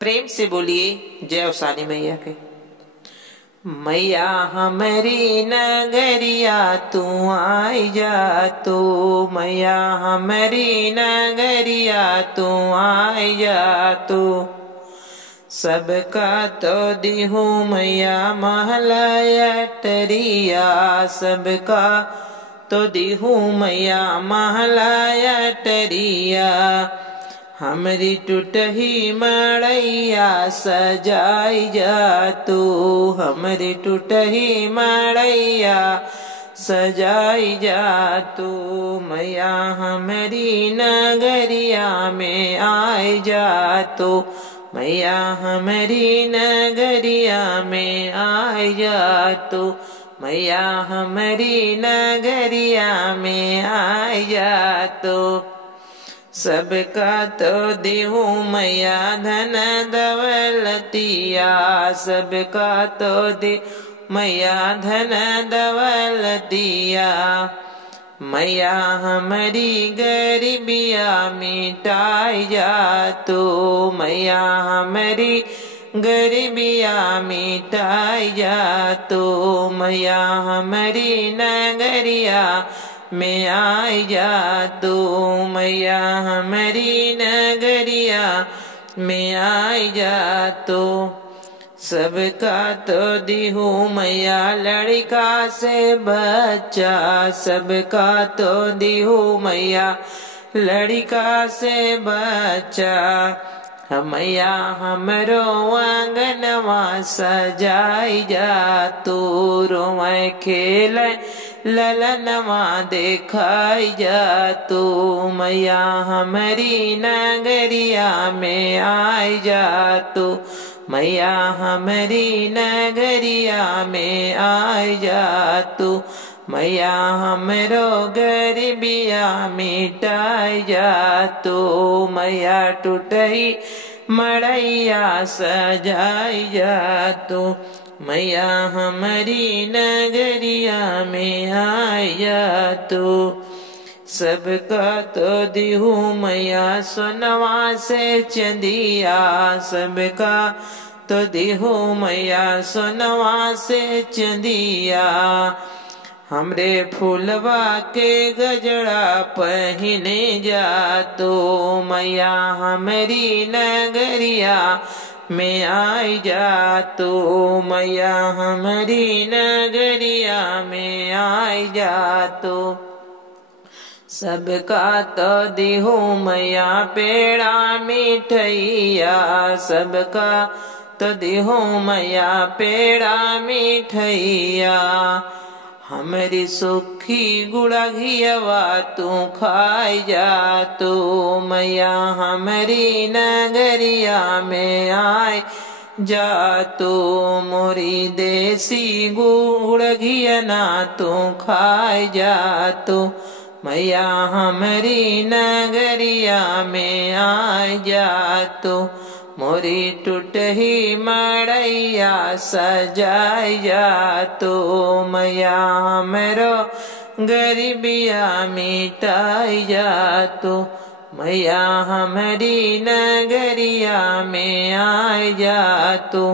प्रेम से बोलिए जय उसानी मैया के। मैया हमारी नगरिया तू आई जा तू, मैया हमारी नगरिया तू आई जा तू। सबका तो दिहू मैया महलाया टरिया, सबका तो दिहू मैया महलाया टरिया। हमरी टूटही मड़ैया सजाई जा तू, हमरी टूटही मड़ैया सजाई जा तू। मैया हमारी नगरिया में आई जा तू, मैया हमारी नगरिया में आई जा तू, मैया हमारी नगरिया में आई जा तू। सबका तो दिहू मैया धन दौलतिया, सबका तो दी मैया धन दौलतिया। मैया हमारी गरीबिया मिटाई जा तू, मैया हमारी गरीबिया मिटाई जा तू। मैया हमारी नगरिया में आई जा तू, मैया हमारी नगरिया में आई जा तू। सबका तो दिहू मैया लड़का से बच्चा, सबका तो दिहू मैया लड़का से बच्चा। मैया हमरो आंगनवा सजाई जा तू, रोए खेल ललनवा देखाई जा तू। मैया हमारी नगरिया में आई जा तू, मैया हमारी नगरिया में आई जा तू। मैया हमरो गरीबिया मिटाई जा तू, मैया टूटही मड़ैया सजाई जा तू। मैया हमारी नगरिया में आई जा तू। सबका तो दिहू मैया सोनवा से चंदिया, सबका तो दिहू मैया सोनवा से चंदिया। हमरे फूलवा के गजरा पहने जा तू, मैया हमारी नगरिया में आई जा तू, मैया हमारी नगरिया में आई जा तू। सबका तो दिहू मैया पेड़ा मिठैया, सबका तो दिहू मैया पेड़ा मिठैया। हमारी सुखी गुड़ा घियवा तू खाई जा तू, मैया हमारी नगरिया में आई जा तू। मोरी देसी गुड़ घियना तू खाई जा तू, मैया हमारी नगरिया में आई जा तू। मोरी टूटही मड़ैया सजाई जा तू, मैया हमरो गरीबिया मिटाई जा तू। मैया हमारी नगरिया में आई जा तू।